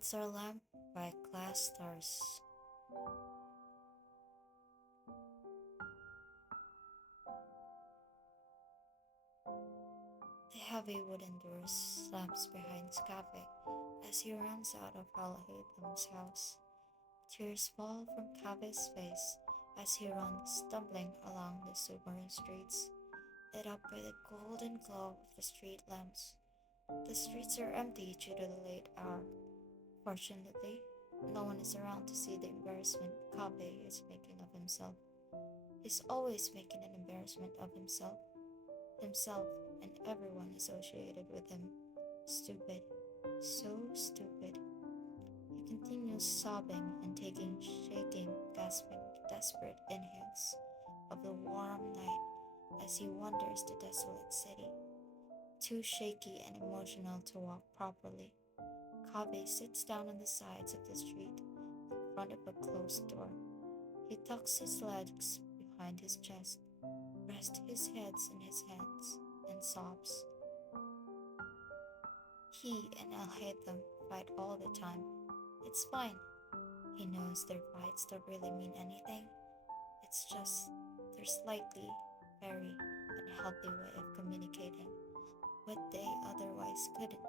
What's Our Lamp by Glass Stars. The heavy wooden door slams behind Kaveh as he runs out of Al-Haytham's house. Tears fall from Kaveh's face as he runs, stumbling along the submarine streets, lit up by the golden glow of the street lamps. The streets are empty due to the late hour. Fortunately, no one is around to see the embarrassment Kaveh is making of himself. He's always making an embarrassment of himself and everyone associated with him. Stupid, so stupid. He continues sobbing and taking shaking, gasping, desperate inhales of the warm night as he wanders the desolate city. Too shaky and emotional to walk properly, Kaveh sits down on the sides of the street in front of a closed door. He tucks his legs behind his chest, rests his head in his hands, and sobs. He and Al-Haytham fight all the time. It's fine. He knows their fights don't really mean anything. It's just their slightly, very unhealthy way of communicating what they otherwise couldn't.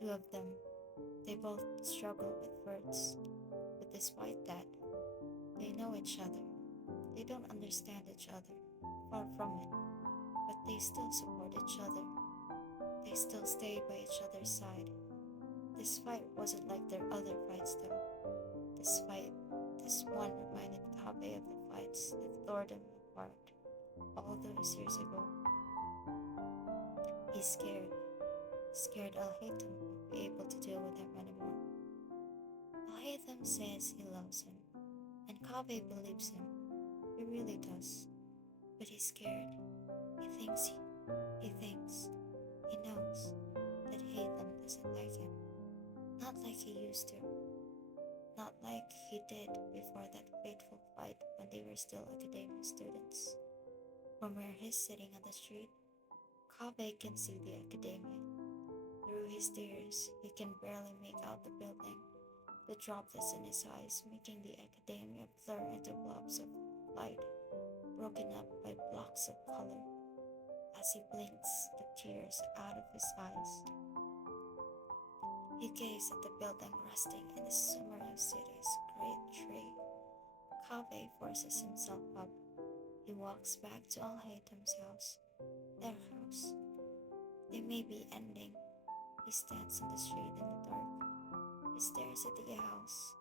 The two of them, they both struggle with words, but despite that, they know each other. They don't understand each other, far from it, but they still support each other. They still stay by each other's side. This fight wasn't like their other fights though. This one reminded Kaveh of the fights that tore them apart all those years ago. He's scared Al-Haytham won't be able to deal with him anymore. Al-Haytham says he loves him, and Kaveh believes him. He really does. But he's scared. He knows that Haytham doesn't like him. Not like he used to. Not like he did before that fateful fight when they were still academia students. From where he's sitting on the street, Kaveh can see the academia. Through his tears, he can barely make out the building, the droplets in his eyes making the academia blur into blobs of light, broken up by blocks of color. As he blinks the tears out of his eyes, he gazes at the building resting in the submarine city's great tree. Kaveh forces himself up. He walks back to Al-Haytham's house, their house. They may be ending. He stands in the street in the dark. He stares at the house,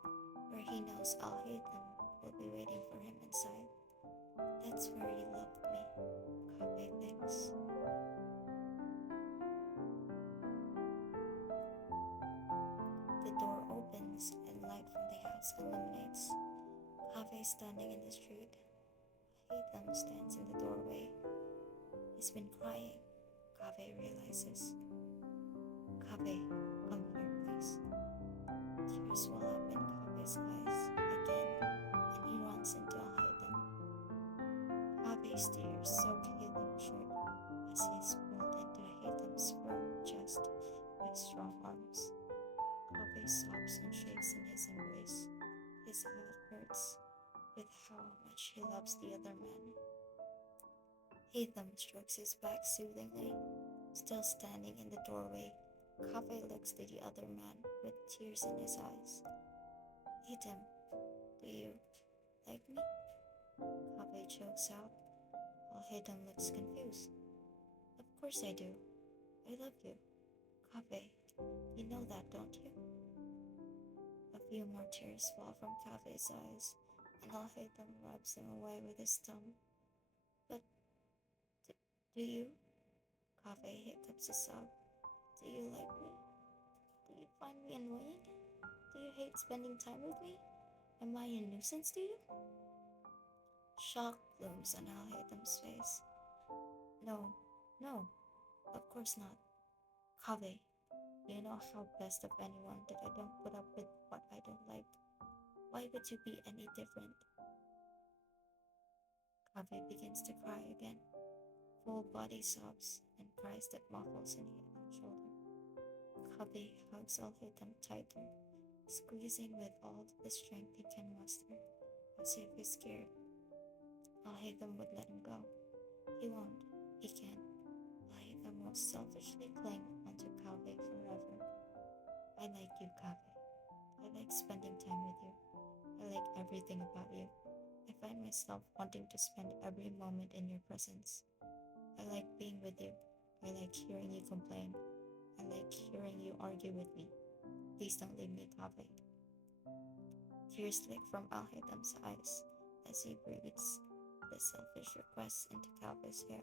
where he knows Al-Haytham will be waiting for him inside. That's where he loved me, Kaveh thinks. The door opens and light from the house illuminates. Kaveh standing in the street. Haytham stands in the doorway. He's been crying, Kaveh realizes. Kaveh, come here, please. Tears well up in Kaveh's eyes again, and he runs into Al-Haytham. Kaveh's tears soak Haytham's shirt as he is pulled into Haytham's firm chest by strong arms. Kaveh sobs and shakes in his embrace. His heart hurts with how much he loves the other man. Haytham strokes his back soothingly. Still standing in the doorway, Kaveh looks to the other man with tears in his eyes. Haytham, do you like me? Kaveh chokes out, while Haytham looks confused. Of course I do. I love you. Kaveh, you know that, don't you? A few more tears fall from Kaveh's eyes, and Al-Haytham rubs them away with his tongue. But do you? Kaveh hiccups a sob. Do you like me? Do you find me annoying? Do you hate spending time with me? Am I a nuisance to you? Shock blooms on Al-Haytham's face. No, of course not. Kaveh, you know how best of anyone that I don't put up with what I don't like. Why would you be any different? Kaveh begins to cry again. Full body sobs and cries that muffles in Haytham's shoulder. Kaveh hugs Alhitam tighter, squeezing with all the strength he can muster, as if he's scared Alhitam would let him go. He won't. He can't. Alhitam will selfishly cling onto Kaveh forever. I like you, Kaveh. I like spending time with you. I like everything about you. I find myself wanting to spend every moment in your presence. I like being with you. I like hearing you complain. I like hearing you argue with me. Please don't leave me, Kaveh. Tears leak from Alhitam's eyes as he breathes the selfish request into Kaveh's hair.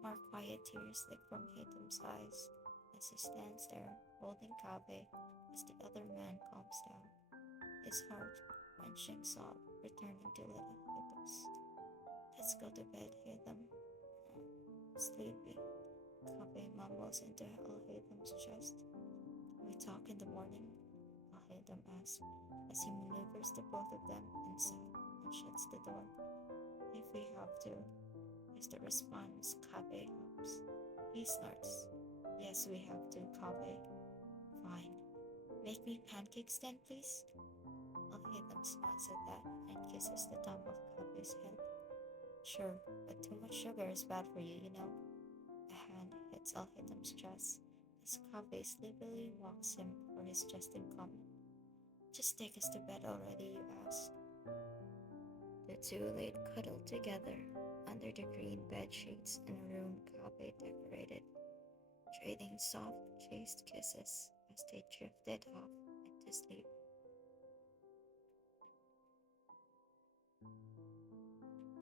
More quiet tears leak from Hatam's eyes as he stands there holding Kaveh as the other man calms down, his heart-wrenching sob returning to little hiccoughs. Let's go to bed, Hatam. Sleepy. Kaveh mumbles into Al-Haytham's chest. We talk in the morning, Al-Haytham asks as he maneuvers the both of them inside and shuts the door. If we have to, is the response Kaveh hopes. He snorts. Yes, we have to, Kaveh. Fine. Make me pancakes then, please? Al-Haytham smiles at that and kisses the top of Kaveh's head. Sure, but too much sugar is bad for you, you know. A hand hits Al-Haytham's chest as Kaveh sleepily walks him for his jesting comment. Just take us to bed already, you ask. The two lay cuddled together under the green bed sheets in a room Kaveh decorated, trading soft, chaste kisses as they drifted off into sleep.